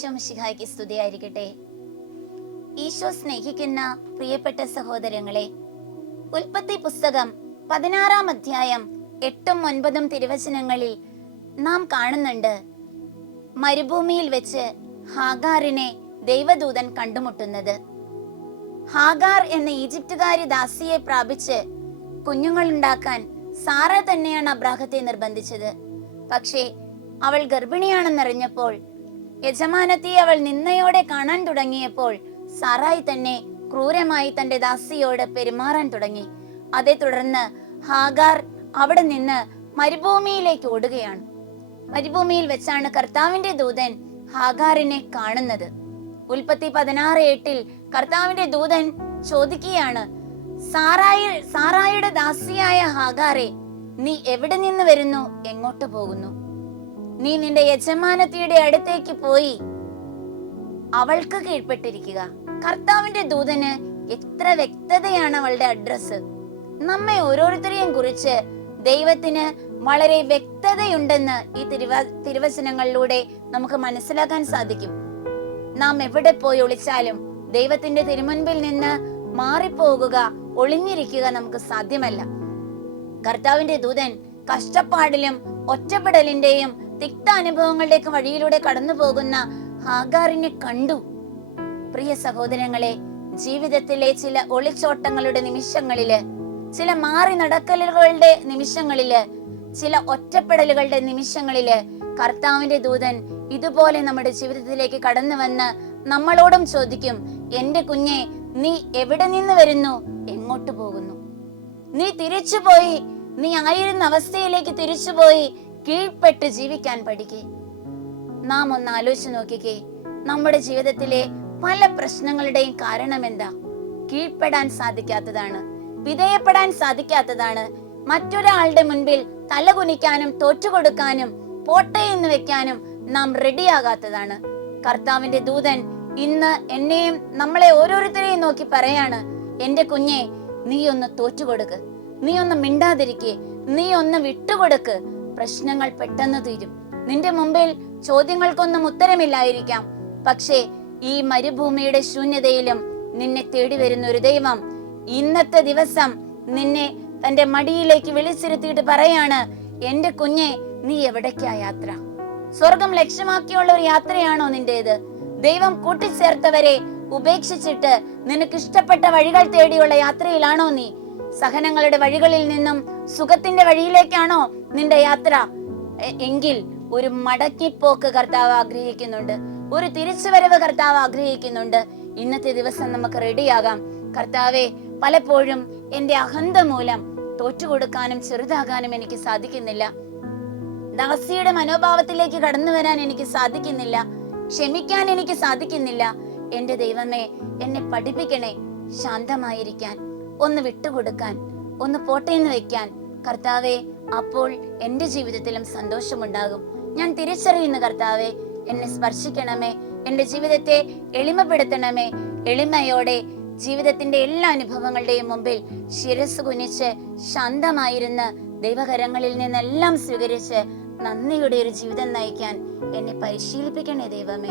ഈശോ മിശിഹായ്ക്ക് സ്തുതിയായിരിക്കട്ടെ. ഈശോ സ്നേഹിക്കുന്ന പ്രിയപ്പെട്ട സഹോദരങ്ങളെ ഉൽപ്പത്തി പുസ്തകം പതിനാറാം അധ്യായം എട്ടും ഒൻപതും തിരുവചനങ്ങളിൽ നാം കാണുന്നുണ്ട്. മരുഭൂമിയിൽ വെച്ച് ഹാഗാറിനെ ദൈവദൂതൻ കണ്ടുമുട്ടുന്നത്. ഹാഗാർ എന്ന ഈജിപ്തുകാരി ദാസിയെ പ്രാപിച്ച് കുഞ്ഞുങ്ങളുണ്ടാക്കാൻ സാറ തന്നെയാണ് അബ്രാഹത്തെ നിർബന്ധിച്ചത്. പക്ഷേ അവൾ ഗർഭിണിയാണെന്നറിഞ്ഞപ്പോൾ യജമാനത്തെ അവൾ നിന്നയോടെ കാണാൻ തുടങ്ങിയപ്പോൾ സാറായി തന്നെ ക്രൂരമായി തന്റെ ദാസിയോട് പെരുമാറാൻ തുടങ്ങി. അതേ തുടർന്ന് ഹാഗാർ അവിടെ നിന്ന് മരുഭൂമിയിലേക്ക് ഓടുകയാണ്. മരുഭൂമിയിൽ വെച്ചാണ് കർത്താവിന്റെ ദൂതൻ ഹാഗാറിനെ കാണുന്നത്. ഉൽപ്പത്തി പതിനാറ് എട്ടിൽ കർത്താവിന്റെ ദൂതൻ ചോദിക്കുകയാണ് സാറായി സാറായുടെ ദാസിയായ ഹാഗാറെ നീ എവിടെ നിന്ന് വരുന്നു? എങ്ങോട്ട് പോകുന്നു? നീ നിന്റെ യജമാനത്തിയുടെ അടുത്തേക്ക് പോയി അവൾക്ക് കീഴ്പ്പെട്ടിരിക്കുക. കർത്താവിന്റെ ദൂതന് എത്ര വ്യക്തതയാണ് അവളുടെ അഡ്രസ് നമ്മെ ഓരോരുത്തരെയും കുറിച്ച് ദൈവത്തിന് വളരെ വ്യക്തതയുണ്ടെന്ന് ഈ തിരുവ തിരുവചനങ്ങളിലൂടെ നമുക്ക് മനസ്സിലാക്കാൻ സാധിക്കും. നാം എവിടെ പോയി ഒളിച്ചാലും ദൈവത്തിന്റെ തിരുമുൻപിൽ നിന്ന് മാറിപ്പോകുക ഒളിഞ്ഞിരിക്കുക നമുക്ക് സാധ്യമല്ല. കർത്താവിന്റെ ദൂതൻ കഷ്ടപ്പാടിലും ഒറ്റപ്പെടലിന്റെയും തിക്ത അനുഭവങ്ങളിലേക്ക് വഴിയിലൂടെ കടന്നു പോകുന്ന ഹാഗാറിനെ കണ്ടു. പ്രിയ സഹോദരങ്ങളെ ജീവിതത്തിലെ ചില ഒളിച്ചോട്ടങ്ങളുടെ നിമിഷങ്ങളിൽ ചില മാറി നടക്കലുകളുടെ നിമിഷങ്ങളിൽ ചില ഒറ്റപ്പെടലുകളുടെ നിമിഷങ്ങളിൽ കർത്താവിന്റെ ദൂതൻ ഇതുപോലെ നമ്മുടെ ജീവിതത്തിലേക്ക് കടന്നു വന്ന് നമ്മളോടും ചോദിക്കും എന്റെ കുഞ്ഞെ നീ എവിടെ നിന്ന് വരുന്നു? എങ്ങോട്ട് പോകുന്നു? നീ തിരിച്ചുപോയി? നീ ആയിരുന്ന അവസ്ഥയിലേക്ക് തിരിച്ചുപോയി? കീഴ്പ്പെട്ട് ജീവിക്കാൻ പഠിക്കേ. നാം ഒന്ന് ആലോചിച്ച് നോക്കിക്കേ. നമ്മുടെ ജീവിതത്തിലെ പല പ്രശ്നങ്ങളുടെയും കാരണം എന്താ? കീഴ്പ്പെടാൻ സാധിക്കാത്തതാണ് വിധേയപ്പെടാൻ സാധിക്കാത്തതാണ് മറ്റൊരാളുടെ മുൻപിൽ തലകുനിക്കാനും തോറ്റുകൊടുക്കാനും പോട്ടെ എന്ന് വെക്കാനും നാം റെഡിയാകാത്തതാണ്. കർത്താവിന്റെ ദൂതൻ ഇന്ന് എന്നെയും നമ്മളെ ഓരോരുത്തരെയും നോക്കി പറയാണ് എന്റെ കുഞ്ഞെ നീ ഒന്ന് തോറ്റുകൊടുക്ക്. നീ ഒന്ന് മിണ്ടാതിരിക്കെ. നീ ഒന്ന് വിട്ടുകൊടുക്ക്. പ്രശ്നങ്ങൾ പെട്ടെന്ന് തീരും. നിന്റെ മുമ്പിൽ ചോദ്യങ്ങൾക്കൊന്നും ഉത്തരമില്ലായിരിക്കാം. പക്ഷേ ഈ മരുഭൂമിയുടെ ശൂന്യതയിലും നിന്നെ തേടി വരുന്ന ഒരു ദൈവം ഇന്നത്തെ ദിവസം നിന്നെ തന്റെ മടിയിലേക്ക് വിളിച്ചിരുത്തിയിട്ട് പറയാണ് എന്റെ കുഞ്ഞെ നീ എവിടേക്കാ യാത്ര? സ്വർഗം ലക്ഷ്യമാക്കിയുള്ള ഒരു യാത്രയാണോ നിന്റേത് ദൈവം കൂട്ടിച്ചേർത്തവരെ ഉപേക്ഷിച്ചിട്ട് നിനക്ക് ഇഷ്ടപ്പെട്ട വഴികൾ തേടിയുള്ള യാത്രയിലാണോ നീ? സഹനങ്ങളുടെ വഴികളിൽ നിന്നും സുഖത്തിന്റെ വഴിയിലേക്കാണോ നിന്റെ യാത്ര? എങ്കിൽ ഒരു മടക്കിപ്പോക്ക് കർത്താവ് ആഗ്രഹിക്കുന്നുണ്ട്. ഒരു തിരിച്ചുവരവ് കർത്താവ് ആഗ്രഹിക്കുന്നുണ്ട്. ഇന്നത്തെ ദിവസം നമുക്ക് റെഡിയാകാം. കർത്താവെ പലപ്പോഴും എന്റെ അഹന്ത മൂലം തോറ്റുകൊടുക്കാനും ചെറുതാകാനും എനിക്ക് സാധിക്കുന്നില്ല. ദാസിയുടെ മനോഭാവത്തിലേക്ക് കടന്നു വരാൻ എനിക്ക് സാധിക്കുന്നില്ല. ക്ഷമിക്കാൻ എനിക്ക് സാധിക്കുന്നില്ല. എന്റെ ദൈവമേ എന്നെ പഠിപ്പിക്കണേ ശാന്തമായിരിക്കാൻ. ഒന്ന് വിട്ടുകൊടുക്കാൻ ഒന്ന് പോട്ടേന്ന് വെക്കാൻ. കർത്താവെ അപ്പോൾ എന്റെ ജീവിതത്തിലും സന്തോഷമുണ്ടാകും. ഞാൻ തിരിച്ചറിയുന്ന കർത്താവെ എന്നെ സ്പർശിക്കണമേ എന്റെ ജീവിതത്തെ എളിമപ്പെടുത്തണമേ. എളിമയോടെ ജീവിതത്തിന്റെ എല്ലാ അനുഭവങ്ങളുടെയും മുമ്പിൽ ശിരസ് കുനിച്ച് ശാന്തമായിരുന്ന് ദൈവകരങ്ങളിൽ നിന്നെല്ലാം സ്വീകരിച്ച് നന്ദിയുടെ ഒരു ജീവിതം നയിക്കാൻ എന്നെ പരിശീലിപ്പിക്കണേ ദൈവമേ.